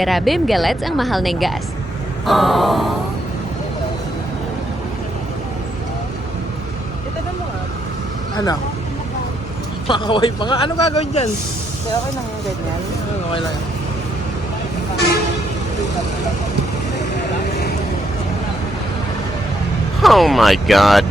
Grabe galets ang mahal ng gas. Ano? Makaway pa nga. Ano gagawin dyan? Okay lang yung ganyan. Okay lang. Oh my God.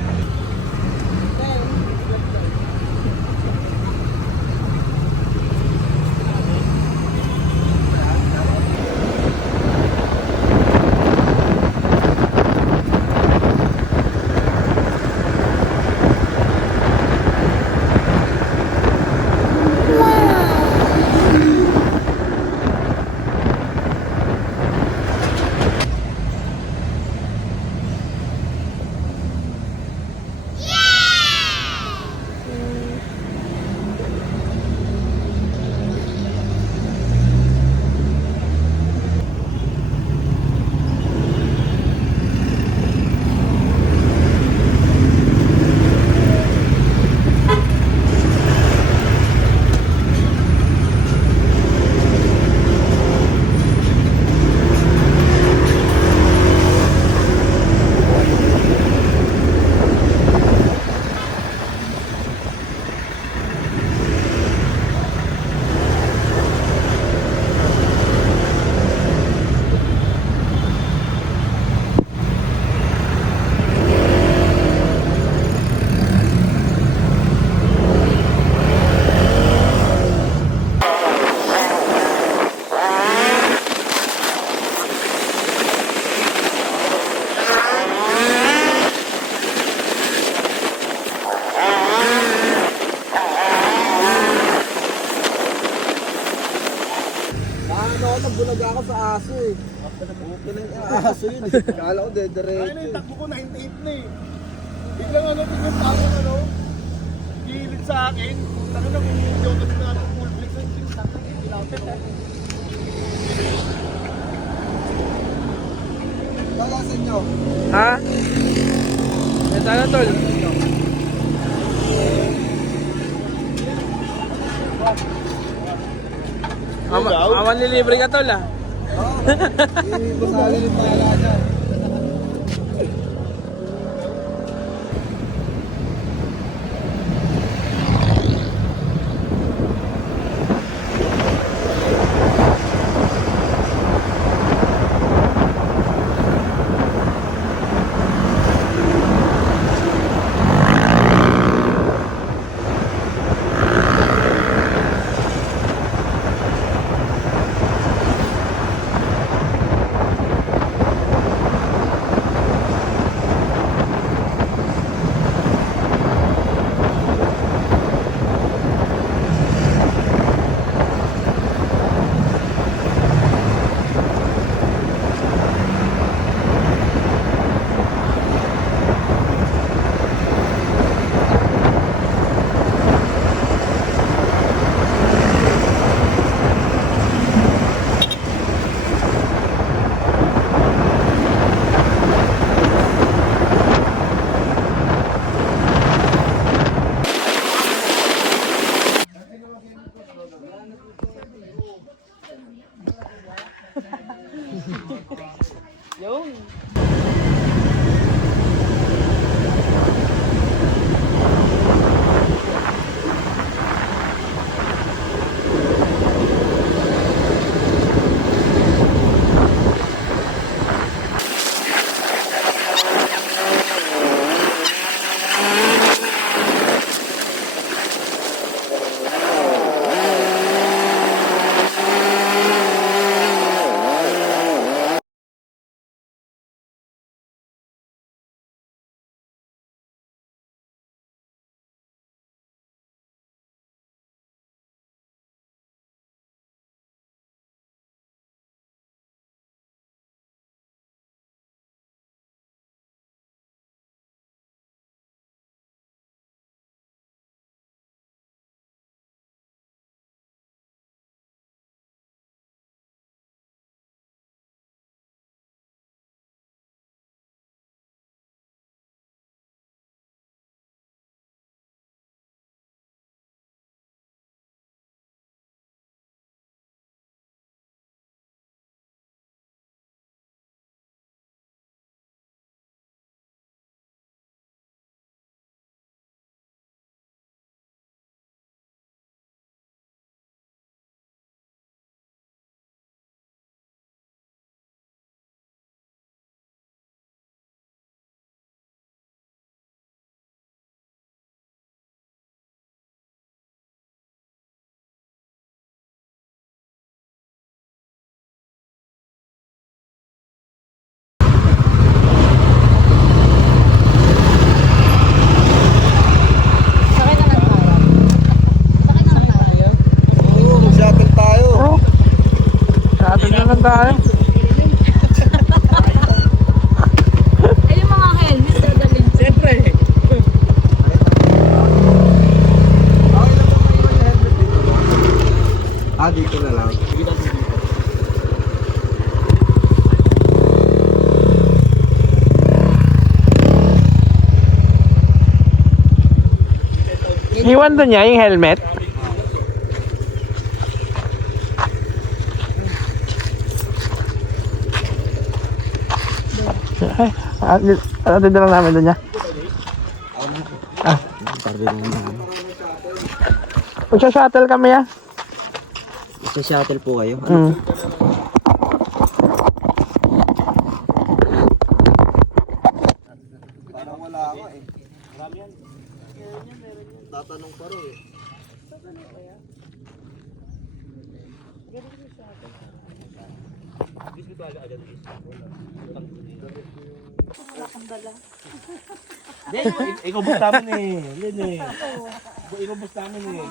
Nabulag ako sa aso eh. Okay lang yung aso yun. Kala ko dediretso. Ano yung takbo ko 98 na eh. Biglang ano din yung parang ano, gilid sa akin. Taka na kung hindi ako na ng full flex. Yung takbo yung pinapit ako. Lalasan nyo. Ha? Yan tayo tol. Aman nilibre ka tol ah. Oo. Masali yung pala dyan. Iwan doon niya yung helmet. Ay, ano din lang namin doon niya? Tarde na naman. Magsa-shuttle kami ah. Sa shuttle po kayo. Mm. Parang wala ako eh. Marami yan. Tatanong pa rin eh. Ikaw bus namin eh. Yan eh. Ikaw bus namin eh.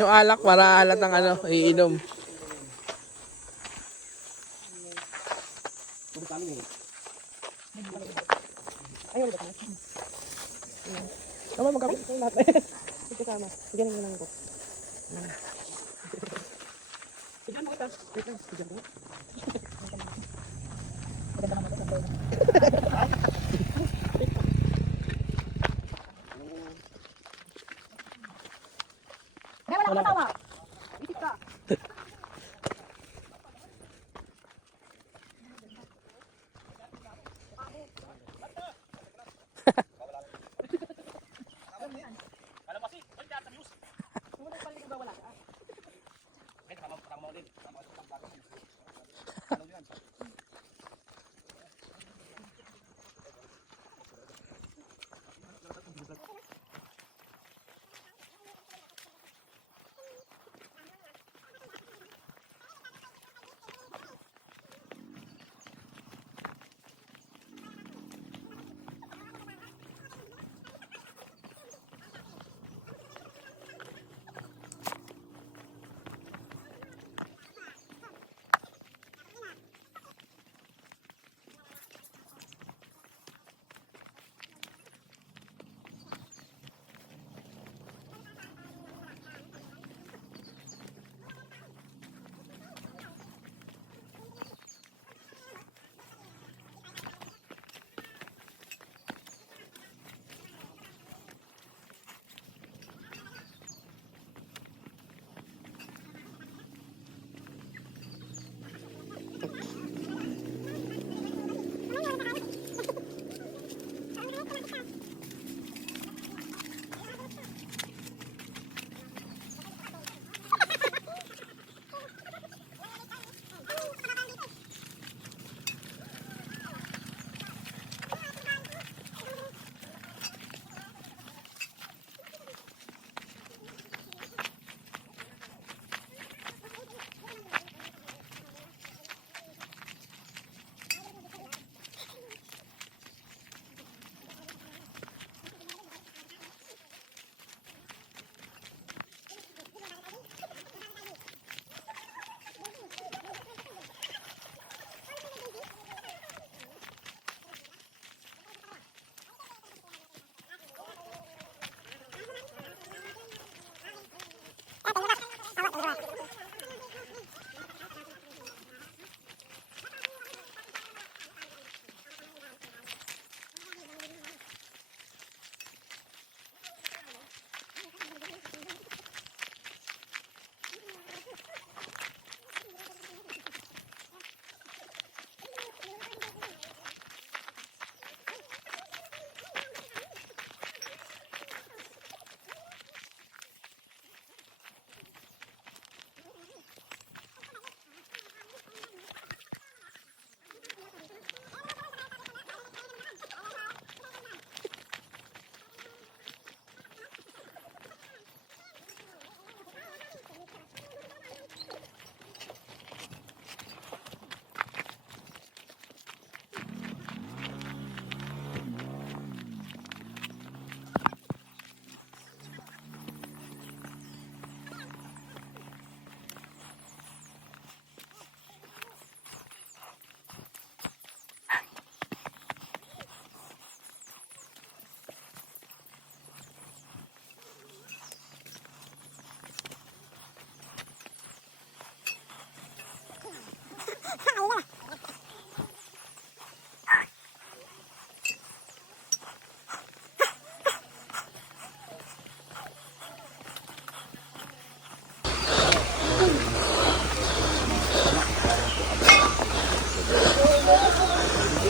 Yung alak para alat ang ano, iinom.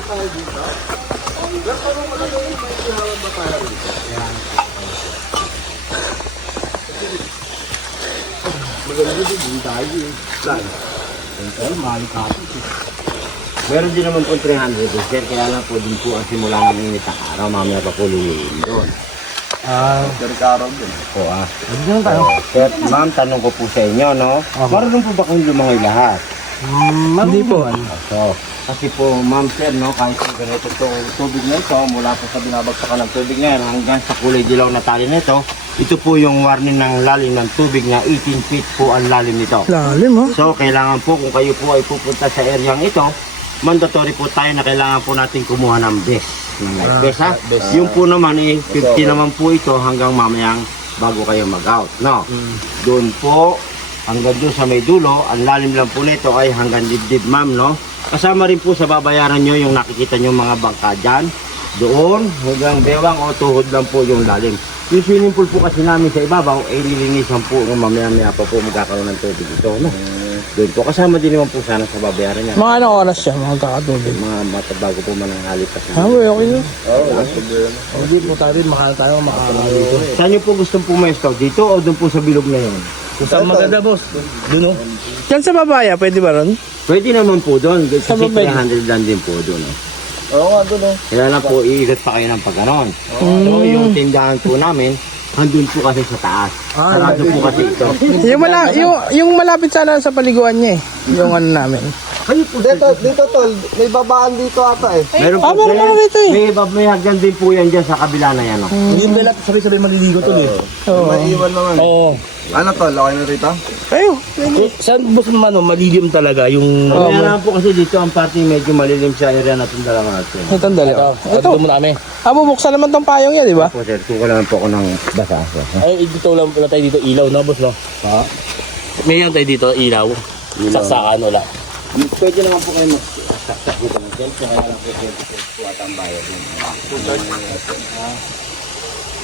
tayo dito. Pero parang malagay yung may ihawan ba tayo dito? Maganda din, hindi tayo eh. Saan? Pero mahal ka ito. Meron din naman po 300 sir, kaya lang po din po ang simula ng init ng araw, mamaya pa po luluin doon. Pero karaw din. Po Diyan tayo. Sir, ma'am, tanong ko po sa inyo, no? Marunong po ba kayong lumangoy lahat? Hindi po. So, kasi po, ma'am, sir, no, kahit po ganito to, tubig na ito, mula po sa binabagsakan ng tubig na yan, hanggang sa kulay dilaw na tali nito, ito po yung warning ng lalim ng tubig na 18 feet po ang lalim nito. Lalim, oh. So, kailangan po, kung kayo po ay pupunta sa areang ito, mandatory po tayo na kailangan po natin kumuha ng vest. Ng life vest, ha? Yung po naman, 50 naman po ito hanggang mamayang bago kayo mag-out, no? Doon po, hanggang doon sa may dulo, ang lalim lang po nito ay hanggang dibdib, ma'am, no? Kasama rin po sa babayaran nyo yung nakikita nyo mga bangka dyan. Doon, hanggang bewang o tuhod lang po yung lalim. Yung swimming pool po kasi namin sa ibabaw, ay lilinisan po ng mamaya-maya pa po magkakaroon ng tubig ito, no? Doon po, kasama din naman po sana sa babayaran niya. Mga anong oras siya, mga kakatubig? Mga matabago po man ang halipas. Okay na. Hindi po tayo rin, tayo dito. Saan nyo po gustong pumesto? Dito o doon po sa bilog na yun? Kung saan maganda, boss? Doon, oh. Yan sa babaya, pwede ba ron? Pwede naman po doon. Kasi Saan ba pwede? 300 lang din po doon. Oo nga, doon, oh. Kaya lang po, iikot pa kayo ng pagganon. So, yung tindahan po namin, andun po kasi sa taas. Sarado po kasi ito. Yung malapit sana sa paliguan niya eh. Yung ano namin. Kayo po Dito, tol. May babaan dito ata eh. Meron po meron pala dito eh. may hagdan din po yan dyan sa kabila na yan. Oh. Yung belat, sabi maliligo tol eh. Oo. May iwan naman. Oo. Ano tol, okay na rito? Ayo. Saan boss naman, malilim talaga yung... Meron po kasi dito ang party medyo malilim sa area na itong dalawa natin. Itong dalawa. Ito muna kami. Bubuksan naman tong payong yan, di ba? Po sir, kukuha naman po ako ng basa. Ay, dito lang pala tayo dito, ilaw na boss, no? Ha? May lang tayo dito, ilaw. Saksakan, wala. Pwede naman po kayo mag-saksak dito ng self, kaya lang po self po at ang bayad.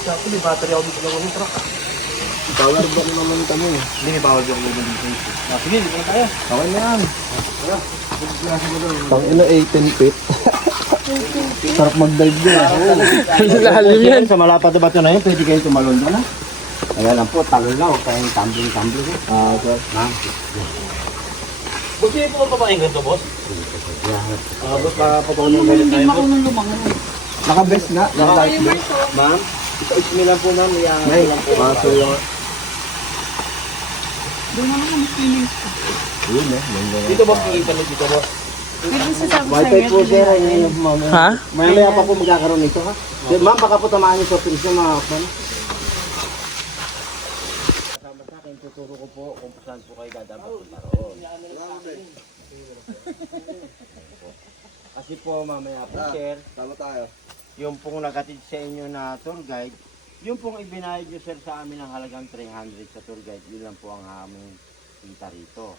Sabi, may battery ako dito lang ng truck. Power bank naman kami. Hindi, may power bank dito dito. Sige, dito na tayo. Okay na yan. Pang ina 18 feet. Sarap mag-dive din. Lalim yan. Sa malapad na bato na yun, pwede kayo tumalon doon, ha? Kaya lang po, talo na o kayong tumbling-tumbling. Okay. Ha? Boss, hindi po mapapain ganito, boss? Boss, makapapakunin kayo tayo. Naka-best na. Naka-life vest. Ma'am, ito ismilan po ma'am. May, kaso yung... Dito boss, may internet dito, boss. Wi-Fi po sir, ayun yung ma'am. Ha? Maya pa po magkakaroon nito, ha? Sir, ma'am, baka po tamaan yung soft drinks yung mga ma'am. Kasama sa akin, tuturo ko po kung saan po kayo dapat pumaroon. Kasi po mamaya po sir, Tama tayo. yung pong nagatid sa inyo na tour guide, yung pong ibinayad nyo sir sa amin ng halagang 300 sa tour guide, yun lang po ang aming kita rito.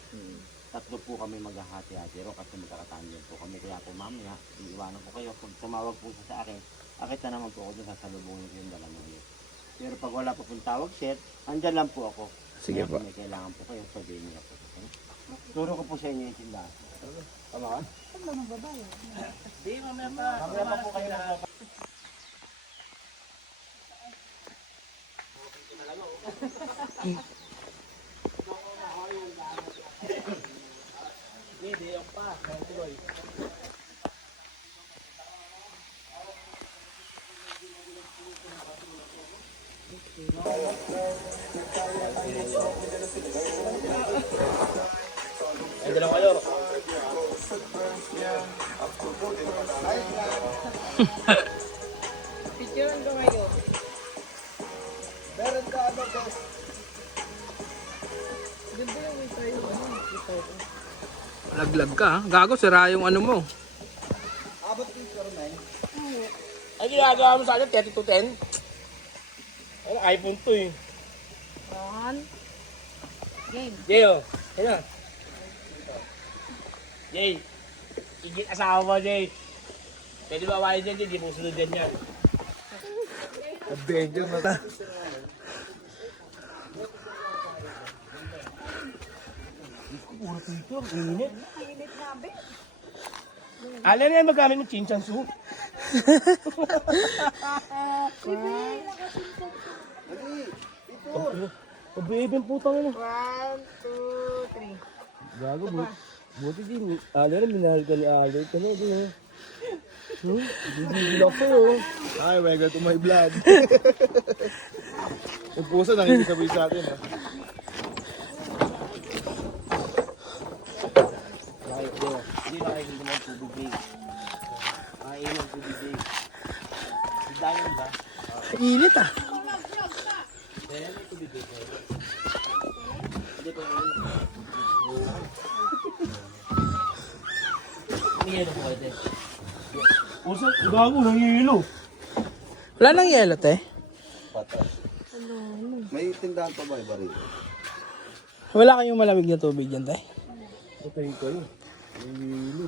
Tatlo po kami maghahati-hati ro kasi magkakatanyan po kami. Kaya po mamaya, iiwanan ko kayo. Pag tumawag po siya sa akin, akit na naman po ako dun, sasalubungin ko yung dalaman niyo. Pero pag wala po pong tawag sir, andyan lang po ako. Sige Kaya po. may kailangan po kayo, sabihin niyo po. Turo ko po sa inyo yung tindahan. Tama ka? Hindi, mamaya pa. Mamaya pa po kayo na. Ay, dalawa kayo. Meron ka ano, best? Laglag ka, ha? Gago, sira yung ano mo. Abot yung sir, man. Ay, ginagawa mo sa akin, 30 to 10? Ano, iPhone to eh. Jay, oh. Ayun. Jay. Igit asawa mo, Jay. Pwede ba kayo dyan, Jay? Di mo sunod dyan yan. Adventure na ta. Puro picture, init. Alam yan magamit ng chinchan soup. Pabibin putang ina. 1, 2, 3. Gago, buti din. Alam na, minahal ka ni Alay. Kano, di ha? Hindi ako sa'yo. Ay, welcome to my vlog. Yung puso nakikisabay sa atin, ha? Hindi nakikita mo ang tubig. Kain ang tubig. Dahil ba? Init ah. Usa, gago, nangihilo. Wala nang yelo, te. May tindahan pa ba, baril? Wala kayong malamig na tubig dyan, te. Patay ka yun. Nangihilo.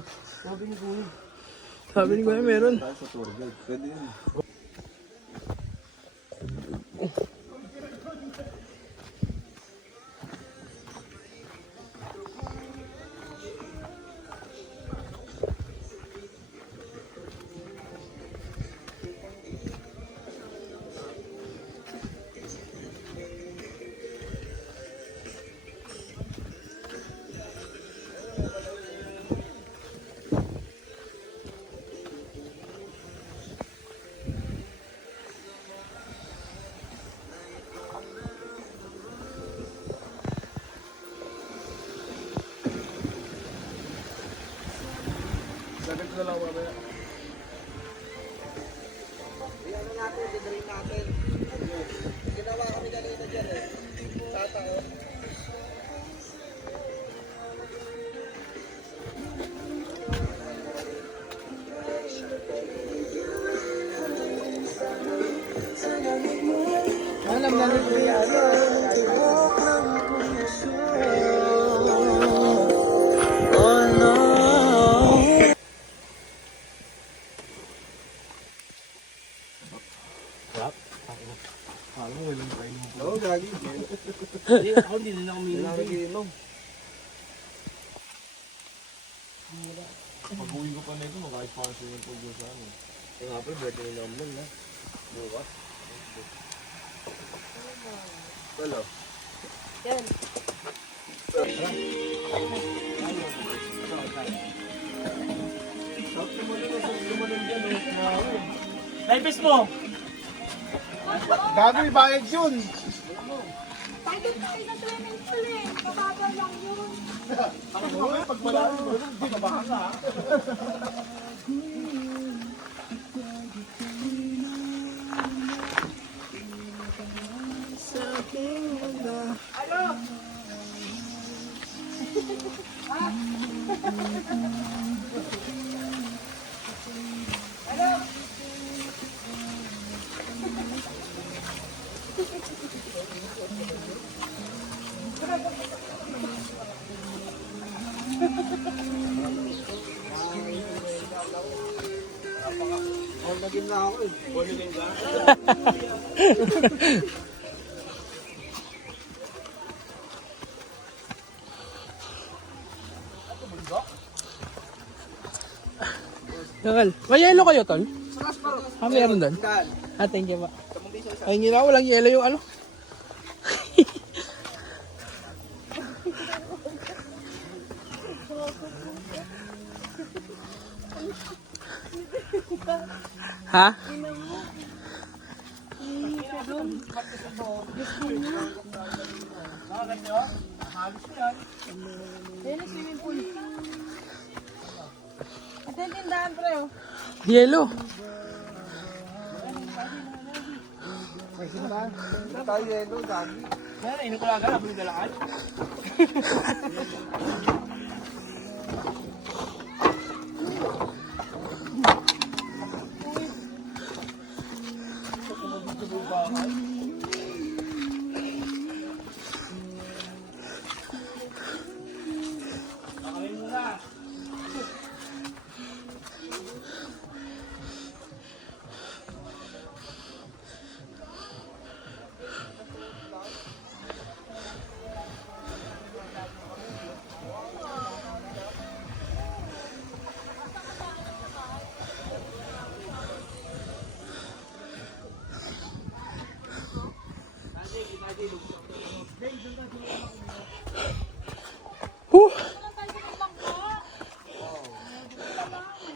Sabi ni Kuya, meron. Tayo sa tour guide. Pwede yun. Sagad na lang mamaya. Ano natin, didrain natin. Ginawa kami kanina dyan eh. Tatao. Alam na rin ko yan. Oo, gagi. Hindi, ako hindi na ako Hindi na nagiinom. Pag-uwi ko pa na ito, maka-sponsor yung pag-uwi sa amin. Kaya nga pa, birthday na naman na. Bukas. Wala. Naipis mo! Gagi, bayad yun! Bakit tayo na swimming pool eh? Mababa lang yun. Pag malalim mo, hindi ka baka ka. Naging na ako eh. Boniling ka? Tol, may yelo kayo, Tol? Ah, meron doon. Ah, thank you ba. Ay, hindi na, walang yelo yung ano. Ha? Yan ang swimming pool. Ito yung tindahan, pre. Oh. Yelo. Tayo yelo, gagi. Kaya ino ko lang agad, habang naglalakad.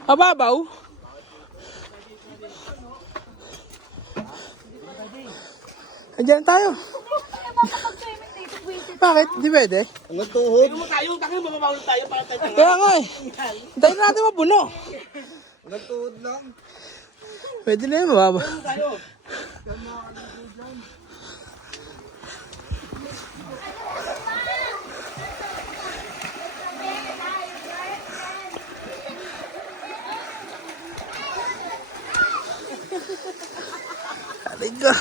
Mababaw? Andiyan tayo. Makakapag-swimming dito, visit. Bakit? Di pwede? Hanggang tuhod. Kaya nga eh. Hintayin natin mapuno. Hanggang tuhod lang. Pwede na yun, mababa. Aray ka.